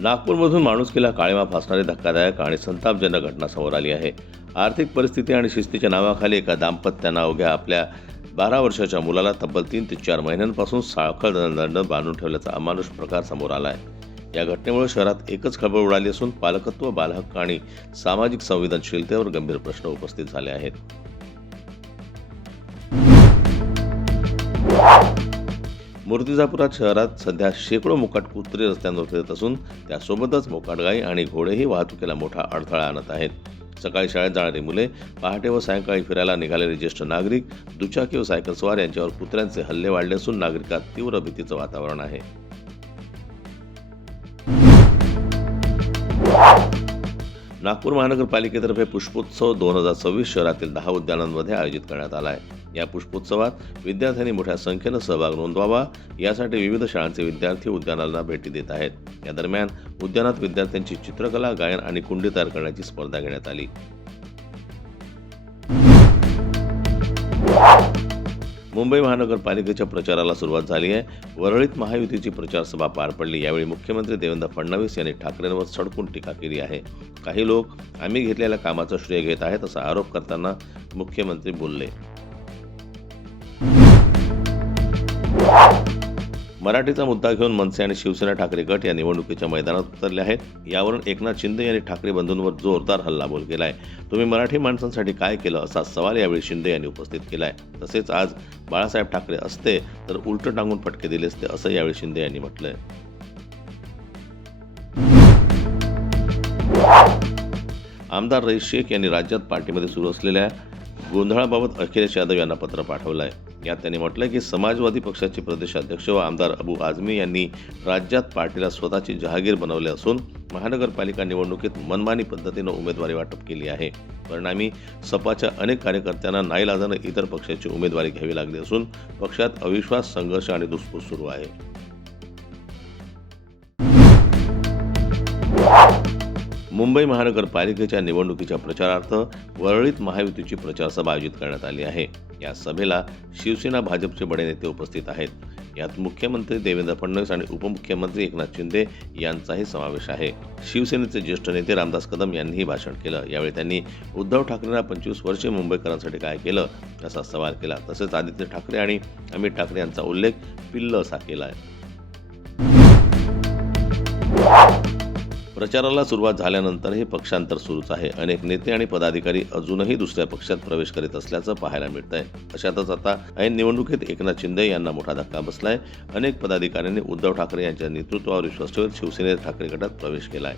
नागपूरमधून माणुसकीला काळिमा फासणारी धक्कादायक आणि संतापजनक घटना समोर आली आहे. आर्थिक परिस्थिती आणि शिस्तीच्या नावाखाली एका दाम्पत्यानं अवघ्या आपल्या 12 वर्षाच्या मुलाला तब्बल 3 ते 4 महिन्यांपासून साखळ दंड बांधून ठेवल्याचा अमानुष प्रकार समोर आला आहे. या घटनेमुळे शहरात एकच खळबळ उडाली असून पालकत्व, बालहक्क आणि सामाजिक संवेदनशीलतेवर गंभीर प्रश्न उपस्थित झाले आहेत. मूर्तिजापुरात शहरात सध्या शेकडो मोकाट कुत्रे रस्त्यांवर फिरत असून त्यासोबतच मोकाट गाई आणि घोडेही वाहतुकीला मोठा अडथळा आणत आहेत. सकाळी शाळेत जाणारी मुले, पहाटे व सायंकाळी फिरायला निघालेले ज्येष्ठ नागरिक, दुचाकी व सायकलस्वार यांच्यावर कुत्र्यांचे हल्ले वाढले असून नागरिकात तीव्र भीतीचं वातावरण आहे. नागपूर महानगरपालिकेतर्फे पुष्पोत्सव 2026 शहरातील 10 उद्यानांमध्ये आयोजित करण्यात आला आहे. या पुष्पोत्सवात विद्यार्थ्यांनी मोठ्या संख्येनं सहभाग नोंदवावा यासाठी विविध शाळांचे विद्यार्थी उद्यानाला भेटी देत आहेत. या दरम्यान उद्यानात विद्यार्थ्यांची चित्रकला, गायन आणि कुंडी तयार करण्याची स्पर्धा घेण्यात आली. मुंबई महानगरपालिकेच्या प्रचाराला सुरुवात झाली आहे. वरळीत महायुतीची प्रचार सभा पार पडली. यावेळी मुख्यमंत्री देवेंद्र फडणवीस यांनी ठाकरेंवर सडकून टीका केली आहे. काही लोक आम्ही घेतलेल्या कामाचं श्रेय घेत आहेत असा आरोप करताना मुख्यमंत्री बोलले. मराठीचा मुद्दा घेऊन मनसे आणि शिवसेना ठाकरे गट या निवडणुकीच्या मैदानात उतरले आहेत. यावरून एकनाथ शिंदे यांनी ठाकरे बंधूंवर जोरदार हल्लाबोल केलाय. तुम्ही मराठी माणसांसाठी काय केलं असा सवाल यावेळी शिंदे यांनी उपस्थित केलाय. तसेच आज बाळासाहेब ठाकरे असते तर उलटं टांगून फटके दिले असते असं यावेळी शिंदे यांनी म्हटलंय. आमदार रईस शेख यांनी राज्यात पार्टीमध्ये सुरू असलेल्या गोंधळाबाबत अखिलेश यादव यांना पत्र पाठवलं आहे. यात त्यांनी म्हटलंय की समाजवादी पक्षाचे प्रदेशाध्यक्ष व आमदार अबू आझमी यांनी राज्यात पार्टीला स्वतःची जहागीर बनवले असून महानगरपालिका निवडणुकीत मनमानी पद्धतीनं उमेदवारी वाटप केली आहे. परिणामी सपाच्या अनेक कार्यकर्त्यांना नाईलाजानं इतर पक्षाची उमेदवारी घ्यावी लागली असून पक्षात अविश्वास, संघर्ष आणि धुसफूस सुरू आहे. मुंबई महानगरपालिकेच्या निवडणुकीच्या प्रचारार्थ वरळीत महायुतीची प्रचारसभा आयोजित करण्यात आली आहे. या सभेला शिवसेना, भाजपचे बडे नेते उपस्थित आहेत. यात मुख्यमंत्री देवेंद्र फडणवीस आणि उपमुख्यमंत्री एकनाथ शिंदे यांचाही समावेश आहे. शिवसेनेचे ज्येष्ठ नेते रामदास कदम यांनीही भाषण केलं. यावेळी त्यांनी उद्धव ठाकरेंना 25 वर्षे मुंबईकरांसाठी काय केलं असा सवाल केला. तसेच आदित्य ठाकरे आणि अमित ठाकरे यांचा उल्लेख पिल्ल असा केला आहे. प्रचाराला सुरुवात झाल्यानंतरही पक्षांतर सुरूच आहे. अनेक नेते आणि पदाधिकारी अजूनही दुसऱ्या पक्षात प्रवेश करीत असल्याचं पाहायला मिळतंय. अशातच आता ऐन निवडणुकीत एकनाथ शिंदे यांना मोठा धक्का बसलाय. अनेक पदाधिकाऱ्यांनी उद्धव ठाकरे यांच्या नेतृत्वावर विश्वास ठेवत शिवसेनेत ठाकरे गटात प्रवेश केलाय.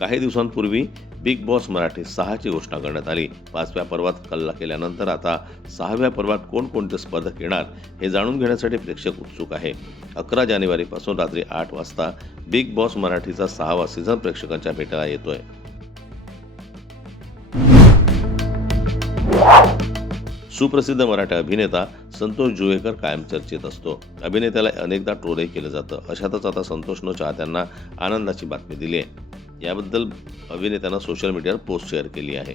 काही दिवसांपूर्वी बिग बॉस मराठी 6ची घोषणा करण्यात आली. 5व्या पर्वात कल्ला केल्यानंतर आता 6व्या पर्वात कोणकोणते स्पर्धक येणार हे जाणून घेण्यासाठी प्रेक्षक उत्सुक आहे. 11 जानेवारीपासून रात्री 8 वाजता बिग बॉस मराठीचा 6वा सीझन प्रेक्षकांच्या भेटीला येतोय. सुप्रसिद्ध मराठी अभिनेता संतोष जुवेकर कायम चर्चेत असतो. अभिनेत्याला अनेकदा ट्रोलही केलं जातं. अशातच आता संतोषनं चाहत्यांना आनंदाची बातमी दिली आहे. याबद्दल अभिनेत्यानं सोशल मीडियावर पोस्ट शेअर केली आहे.